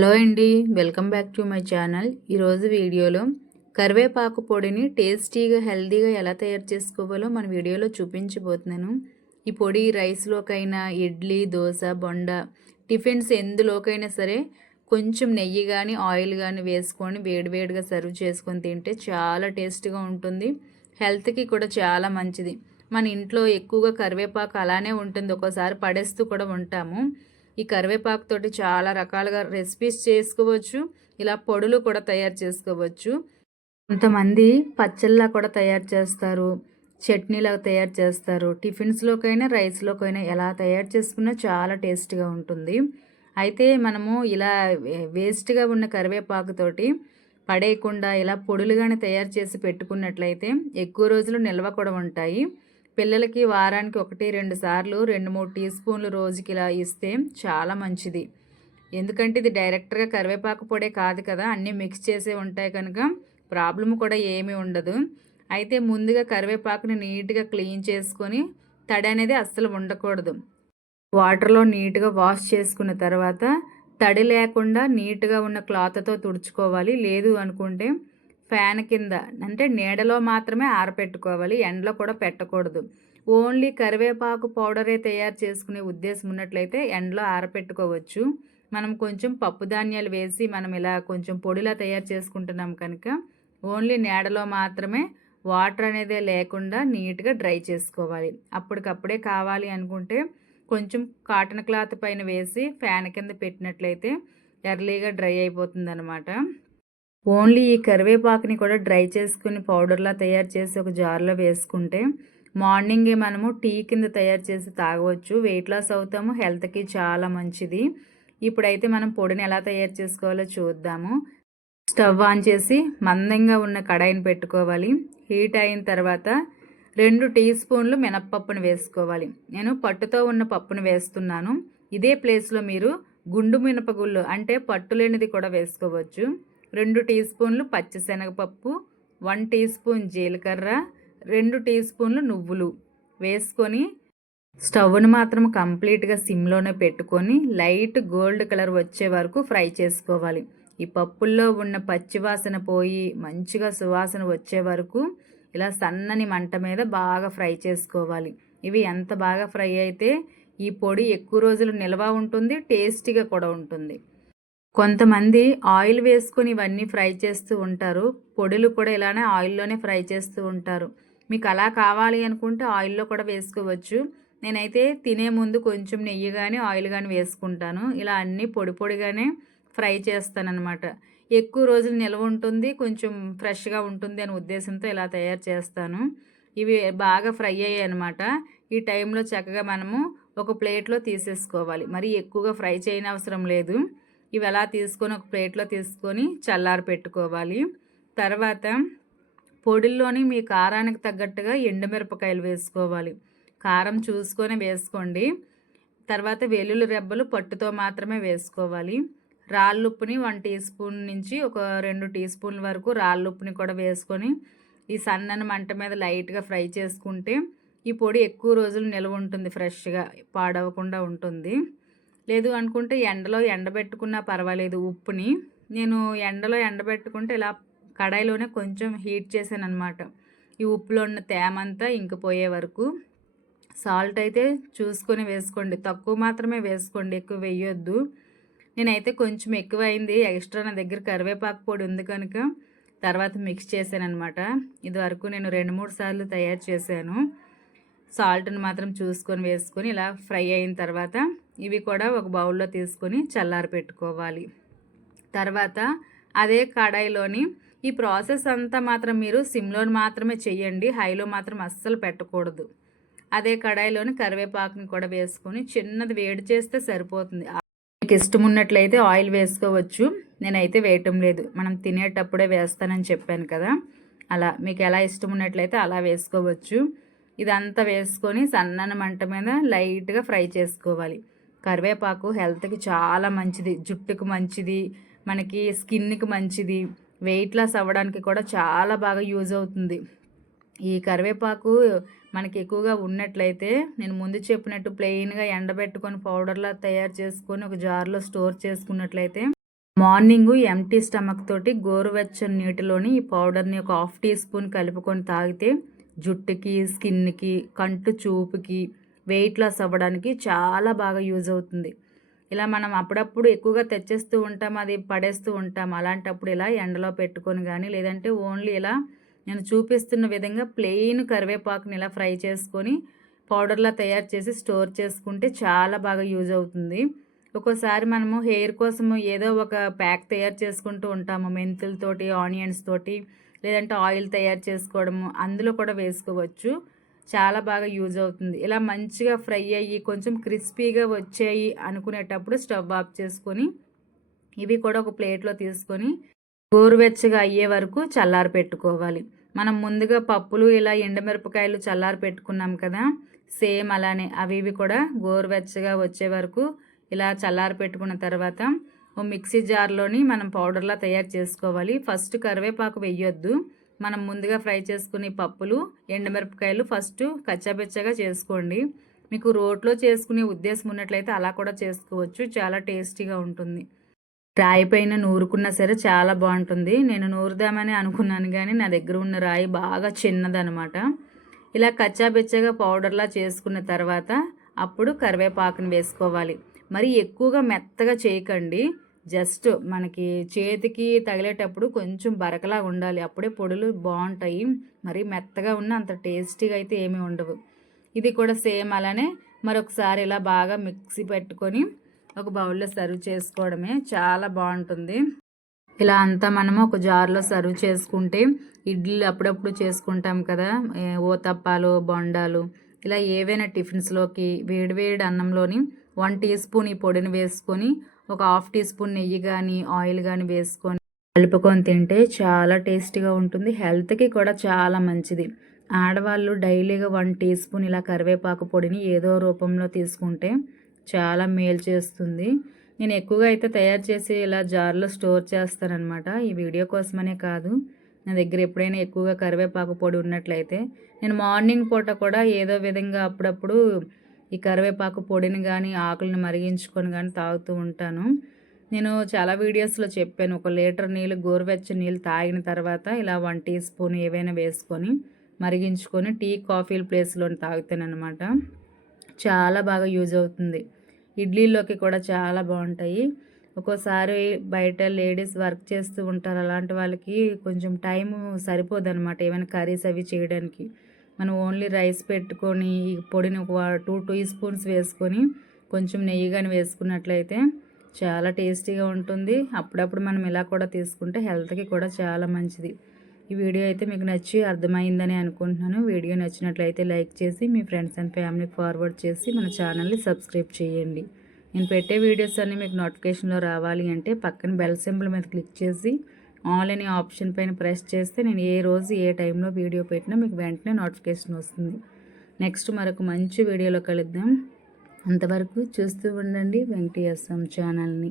Hello అండి, welcome back to my channel. ఈరోజు వీడియోలో కరివేపాకు పొడిని టేస్టీగా హెల్తీగా ఎలా తయారు చేసుకోవాలో మన వీడియోలో చూపించబోతున్నాను. ఈ పొడి రైస్లోకైనా, ఇడ్లీ, దోశ, బొండ, టిఫిన్స్ ఎందులోకైనా సరే కొంచెం నెయ్యి కానీ ఆయిల్ కానీ వేసుకొని వేడివేడిగా సర్వ్ చేసుకొని తింటే చాలా టేస్టీగా ఉంటుంది. హెల్త్కి కూడా చాలా మంచిది. మన ఇంట్లో ఎక్కువగా కరివేపాకు అలానే ఉంటుంది, ఒక్కోసారి పడేస్తూ కూడా ఉంటాము. ఈ కరివేపాకుతోటి చాలా రకాలుగా రెసిపీస్ చేసుకోవచ్చు, ఇలా పొడులు కూడా తయారు చేసుకోవచ్చు. కొంతమంది పచ్చళ్ళలా కూడా తయారు చేస్తారు, చట్నీలా తయారు చేస్తారు. టిఫిన్స్లోకైనా రైస్లోకైనా ఎలా తయారు చేసుకున్నా చాలా టేస్ట్గా ఉంటుంది. అయితే మనము ఇలా వేస్ట్గా ఉన్న కరివేపాకుతోటి పడేయకుండా ఇలా పొడులుగానే తయారు చేసి పెట్టుకున్నట్లయితే ఎక్కువ రోజులు నిల్వ కూడా ఉంటాయి. పిల్లలకి వారానికి 1-2 సార్లు 2-3 టీ స్పూన్లు రోజుకి ఇలా ఇస్తే చాలా మంచిది. ఎందుకంటే ఇది డైరెక్ట్గా కరివేపాకు పొడే కాదు కదా, అన్నీ మిక్స్ చేసే ఉంటాయి కనుక ప్రాబ్లం కూడా ఏమీ ఉండదు. అయితే ముందుగా కరివేపాకుని నీట్గా క్లీన్ చేసుకొని తడి అనేది అస్సలు ఉండకూడదు. వాటర్లో నీట్గా వాష్ చేసుకున్న తర్వాత తడి లేకుండా నీట్గా ఉన్న క్లాత్తో తుడుచుకోవాలి. లేదు అనుకుంటే ఫ్యాన్ కింద అంటే నీడలో మాత్రమే ఆరపెట్టుకోవాలి, ఎండలో కూడా పెట్టకూడదు. ఓన్లీ కరివేపాకు పౌడరే తయారు చేసుకునే ఉద్దేశం ఉన్నట్లయితే ఎండలో ఆరపెట్టుకోవచ్చు. మనం కొంచెం పప్పు ధాన్యాలు వేసి మనం ఇలా కొంచెం పొడిలా తయారు చేసుకుంటున్నాం కనుక ఓన్లీ నీడలో మాత్రమే వాటర్ అనేది లేకుండా నీట్గా డ్రై చేసుకోవాలి. అప్పటికప్పుడే కావాలి అనుకుంటే కొంచెం కాటన్ క్లాత్ పైన వేసి ఫ్యాన్ కింద పెట్టినట్లయితే ఎర్లీగా డ్రై అయిపోతుంది అన్నమాట. ఓన్లీ ఈ కరివేపాకుని కూడా డ్రై చేసుకుని పౌడర్లా తయారు చేసి ఒక జార్లో వేసుకుంటే మార్నింగే మనము టీ కింద తయారు చేసి తాగవచ్చు. వెయిట్ లాస్ అవుతాము, హెల్త్కి చాలా మంచిది. ఇప్పుడైతే మనం పొడిని ఎలా తయారు చేసుకోవాలో చూద్దాము. స్టవ్ ఆన్ చేసి మందంగా ఉన్న కడాయిని పెట్టుకోవాలి. హీట్ అయిన తర్వాత 2 టీ స్పూన్లు మినప్పప్పును వేసుకోవాలి. నేను పట్టుతో ఉన్న పప్పును వేస్తున్నాను. ఇదే ప్లేస్లో మీరు గుండు మినపగుళ్ళు అంటే పట్టు లేనిది కూడా వేసుకోవచ్చు. 2 టీ స్పూన్లు పచ్చిశనగపప్పు, 1 టీ స్పూన్ జీలకర్ర, 2 టీ స్పూన్లు నువ్వులు వేసుకొని స్టవ్ను మాత్రం కంప్లీట్గా సిమ్లోనే పెట్టుకొని లైట్ గోల్డ్ కలర్ వచ్చే వరకు ఫ్రై చేసుకోవాలి. ఈ పప్పుల్లో ఉన్న పచ్చివాసన పోయి మంచిగా సువాసన వచ్చే వరకు ఇలా సన్నని మంట మీద బాగా ఫ్రై చేసుకోవాలి. ఇవి ఎంత బాగా ఫ్రై అయితే ఈ పొడి ఎక్కువ రోజులు నిల్వ ఉంటుంది, టేస్టీగా కూడా ఉంటుంది. కొంతమంది ఆయిల్ వేసుకొని ఇవన్నీ ఫ్రై చేస్తూ ఉంటారు. పొడులు కూడా ఇలానే ఆయిల్లోనే ఫ్రై చేస్తూ ఉంటారు. మీకు అలా కావాలి అనుకుంటే ఆయిల్లో కూడా వేసుకోవచ్చు. నేనైతే తినే ముందు కొంచెం నెయ్యి కానీ ఆయిల్ కానీ వేసుకుంటాను. ఇలా అన్నీ పొడి పొడిగానే ఫ్రై చేస్తానన్నమాట. ఎక్కువ రోజులు నిల్వ ఉంటుంది, కొంచెం ఫ్రెష్గా ఉంటుంది అనే ఉద్దేశంతో ఇలా తయారు చేస్తాను. ఇవి బాగా ఫ్రై అయ్యాయి అనమాట. ఈ టైంలో చక్కగా మనము ఒక ప్లేట్లో తీసేసుకోవాలి. మరి ఎక్కువగా ఫ్రై చేయనవసరం లేదు. ఇవి ఎలా తీసుకొని ఒక ప్లేట్లో తీసుకొని చల్లారి పెట్టుకోవాలి. తర్వాత పొడిల్లోని మీ కారానికి తగ్గట్టుగా ఎండుమిరపకాయలు వేసుకోవాలి. కారం చూసుకొని వేసుకోండి. తర్వాత వెల్లుల్లి రెబ్బలు పట్టుతో మాత్రమే వేసుకోవాలి. రాళ్ళుప్పుని 1 టీ స్పూన్ నుంచి ఒక 2 టీ స్పూన్ల వరకు రాళ్ళుప్పుని కూడా వేసుకొని ఈ సన్నని మంట మీద లైట్గా ఫ్రై చేసుకుంటే ఈ పొడి ఎక్కువ రోజులు నిల్వ ఉంటుంది, ఫ్రెష్గా పాడవకుండా ఉంటుంది. లేదు అనుకుంటే ఎండలో ఎండబెట్టుకున్నా పర్వాలేదు. ఉప్పుని నేను ఎండలో ఎండబెట్టుకుంటే ఇలా కడాయిలోనే కొంచెం హీట్ చేశాను అనమాట. ఈ ఉప్పులో ఉన్న తేమంతా ఇంకిపోయే వరకు. సాల్ట్ అయితే చూసుకొని వేసుకోండి, తక్కువ మాత్రమే వేసుకోండి, ఎక్కువ వేయొద్దు. నేనైతే కొంచెం ఎక్కువ అయింది, ఎక్స్ట్రా నా దగ్గర కరివేపాకు పొడి ఉంది కనుక తర్వాత మిక్స్ చేశాను అనమాట. ఇది వరకు నేను 2-3 సార్లు తయారు చేశాను. సాల్ట్ని మాత్రం చూసుకొని వేసుకొని ఇలా ఫ్రై అయిన తర్వాత ఇవి కూడా ఒక బౌల్లో తీసుకొని చల్లారి పెట్టుకోవాలి. తర్వాత అదే కడాయిలోని ఈ ప్రాసెస్ అంతా మాత్రం మీరు సిమ్లో మాత్రమే చెయ్యండి, హైలో మాత్రం అస్సలు పెట్టకూడదు. అదే కడాయిలోని కరివేపాకుని కూడా వేసుకొని చిన్నది వేడి చేస్తే సరిపోతుంది. మీకు ఇష్టం ఉన్నట్లయితే ఆయిల్ వేసుకోవచ్చు, నేనైతే వేయటం లేదు, మనం తినేటప్పుడే వేస్తానని చెప్పాను కదా, అలా మీకు ఎలా ఇష్టం ఉన్నట్లయితే అలా వేసుకోవచ్చు. ఇదంతా వేసుకొని సన్నని మంట మీద లైట్గా ఫ్రై చేసుకోవాలి. కరివేపాకు హెల్త్కి చాలా మంచిది, జుట్టుకు మంచిది, మనకి స్కిన్కి మంచిది, వెయిట్ లాస్ అవ్వడానికి కూడా చాలా బాగా యూజ్ అవుతుంది. ఈ కరివేపాకు మనకి ఎక్కువగా ఉన్నట్లయితే నేను ముందు చెప్పినట్టు ప్లెయిన్గా ఎండబెట్టుకొని పౌడర్లా తయారు చేసుకొని ఒక జార్లో స్టోర్ చేసుకున్నట్లయితే మార్నింగ్ ఎంటీ స్టమక్ తోటి గోరువెచ్చని నీటిలోని ఈ పౌడర్ని ఒక 1/2 టీ స్పూన్ కలుపుకొని తాగితే జుట్టుకి, స్కిన్కి, కంటి చూపుకి, వెయిట్ లాస్ అవ్వడానికి చాలా బాగా యూజ్ అవుతుంది. ఇలా మనం అప్పుడప్పుడు ఎక్కువగా తెచ్చేస్తూ ఉంటాం, అది పడేస్తూ ఉంటాం. అలాంటప్పుడు ఇలా ఎండలో పెట్టుకొని కానీ, లేదంటే ఓన్లీ ఇలా నేను చూపిస్తున్న విధంగా ప్లెయిన్ కరివేపాకుని ఇలా ఫ్రై చేసుకొని పౌడర్లా తయారు చేసి స్టోర్ చేసుకుంటే చాలా బాగా యూజ్ అవుతుంది. ఒక్కోసారి మనము హెయిర్ కోసము ఏదో ఒక ప్యాక్ తయారు చేసుకుంటూ ఉంటాము, మెంతులతోటి, ఆనియన్స్ తోటి, లేదంటే ఆయిల్ తయారు చేసుకోవడము, అందులో కూడా వేసుకోవచ్చు. చాలా బాగా యూజ్ అవుతుంది. ఇలా మంచిగా ఫ్రై అయ్యి కొంచెం క్రిస్పీగా వచ్చాయి అనుకునేటప్పుడు స్టవ్ ఆఫ్ చేసుకొని ఇవి కూడా ఒక ప్లేట్లో తీసుకొని గోరువెచ్చగా అయ్యే వరకు చల్లారి పెట్టుకోవాలి. మనం ముందుగా పప్పులు ఇలా ఎండుమిరపకాయలు చల్లారి పెట్టుకున్నాం కదా, సేమ్ అలానే ఇవి కూడా గోరువెచ్చగా వచ్చే వరకు ఇలా చల్లారి పెట్టుకున్న తర్వాత ఓ మిక్సీ జార్లోని మనం పౌడర్లా తయారు చేసుకోవాలి. ఫస్ట్ కరివేపాకు వేయొద్దు. మనం ముందుగా ఫ్రై చేసుకునే పప్పులు, ఎండుమిరపకాయలు ఫస్ట్ కచ్చాబెచ్చగా చేసుకోండి. మీకు రోట్లో చేసుకునే ఉద్దేశం ఉన్నట్లయితే అలా కూడా చేసుకోవచ్చు, చాలా టేస్టీగా ఉంటుంది. రాయి పైన నూరుకున్నా సరే చాలా బాగుంటుంది. నేను నూరుదామని అనుకున్నాను కానీ నా దగ్గర ఉన్న రాయి బాగా చిన్నదనమాట. ఇలా కచ్చాబెచ్చగా పౌడర్లా చేసుకున్న తర్వాత అప్పుడు కరివేపాకుని వేసుకోవాలి. మరి ఎక్కువగా మెత్తగా చేయకండి, జస్ట్ మనకి చేతికి తగిలేటప్పుడు కొంచెం బరకలా ఉండాలి, అప్పుడే పొడులు బాగుంటాయి. మరి మెత్తగా ఉన్న అంత టేస్టీగా అయితే ఏమీ ఉండవు. ఇది కూడా సేమ్ అలానే మరొకసారి ఇలా బాగా మిక్సీ పెట్టుకొని ఒక బౌల్లో సర్వ్ చేసుకోవడమే, చాలా బాగుంటుంది. ఇలా అంతా మనము ఒక జార్లో సర్వ్ చేసుకుంటే ఇడ్లీలు అప్పుడప్పుడు చేసుకుంటాం కదా, ఓతప్పాలు, బొండాలు, ఇలా ఏవైనా టిఫిన్స్లోకి వేడివేడి అన్నంలోని 1 టీ స్పూన్ ఈ పొడిని వేసుకొని ఒక 1/2 టీ స్పూన్ నెయ్యి కానీ ఆయిల్ కానీ వేసుకొని కలుపుకొని తింటే చాలా టేస్టీగా ఉంటుంది. హెల్త్కి కూడా చాలా మంచిది. ఆడవాళ్ళు డైలీగా 1 టీ స్పూన్ ఇలా కరివేపాకు పొడిని ఏదో రూపంలో తీసుకుంటే చాలా మేలు చేస్తుంది. నేను ఎక్కువగా అయితే తయారు చేసి ఇలా జార్లో స్టోర్ చేస్తానన్నమాట. ఈ వీడియో కోసమనే కాదు, నా దగ్గర ఎప్పుడైనా ఎక్కువగా కరివేపాకు పొడి ఉన్నట్లయితే నేను మార్నింగ్ పూట కూడా ఏదో విధంగా అప్పుడప్పుడు ఈ కరివేపాకు పొడిని కానీ ఆకులను మరిగించుకొని కానీ తాగుతూ ఉంటాను. నేను చాలా వీడియోస్లో చెప్పాను, 1 లీటర్ నీళ్ళు గోరువెచ్చని నీళ్ళు తాగిన తర్వాత ఇలా 1 టీ స్పూన్ ఏవైనా వేసుకొని మరిగించుకొని టీ కాఫీల ప్లేస్లో తాగుతానన్నమాట. చాలా బాగా యూజ్ అవుతుంది. ఇడ్లీలోకి కూడా చాలా బాగుంటాయి. ఒక్కోసారి బయట లేడీస్ వర్క్ చేస్తూ ఉంటారు, అలాంటి వాళ్ళకి కొంచెం టైము సరిపోదన్నమాట ఏమైనా కర్రీస్ అవి చేయడానికి. మనం ఓన్లీ రైస్ పెట్టుకొని ఈ పొడిని ఒక 2 టీ స్పూన్స్ వేసుకొని కొంచెం నెయ్యి కానీ వేసుకున్నట్లయితే చాలా టేస్టీగా ఉంటుంది. అప్పుడప్పుడు మనం ఇలా కూడా తీసుకుంటే హెల్త్కి కూడా చాలా మంచిది. ఈ వీడియో అయితే మీకు నచ్చి అర్థమైందని అనుకుంటున్నాను. వీడియో నచ్చినట్లయితే లైక్ చేసి మీ ఫ్రెండ్స్ అండ్ ఫ్యామిలీకి ఫార్వర్డ్ చేసి మన ఛానల్ని సబ్స్క్రైబ్ చేయండి. నేను పెట్టే వీడియోస్ అన్నీ మీకు నోటిఫికేషన్లో రావాలి అంటే పక్కన బెల్ సింబల్ మీద క్లిక్ చేసి ఆల్ అనే ఆప్షన్ పైన ప్రెస్ చేస్తే నేను ఏ రోజు ఏ టైంలో వీడియో పెట్టినా మీకు వెంటనే నోటిఫికేషన్ వస్తుంది. నెక్స్ట్ మరొక మంచి వీడియోలో కలుద్దాం. అంతవరకు చూస్తూ ఉండండి వెంకటేశ్వరం ఛానల్ని.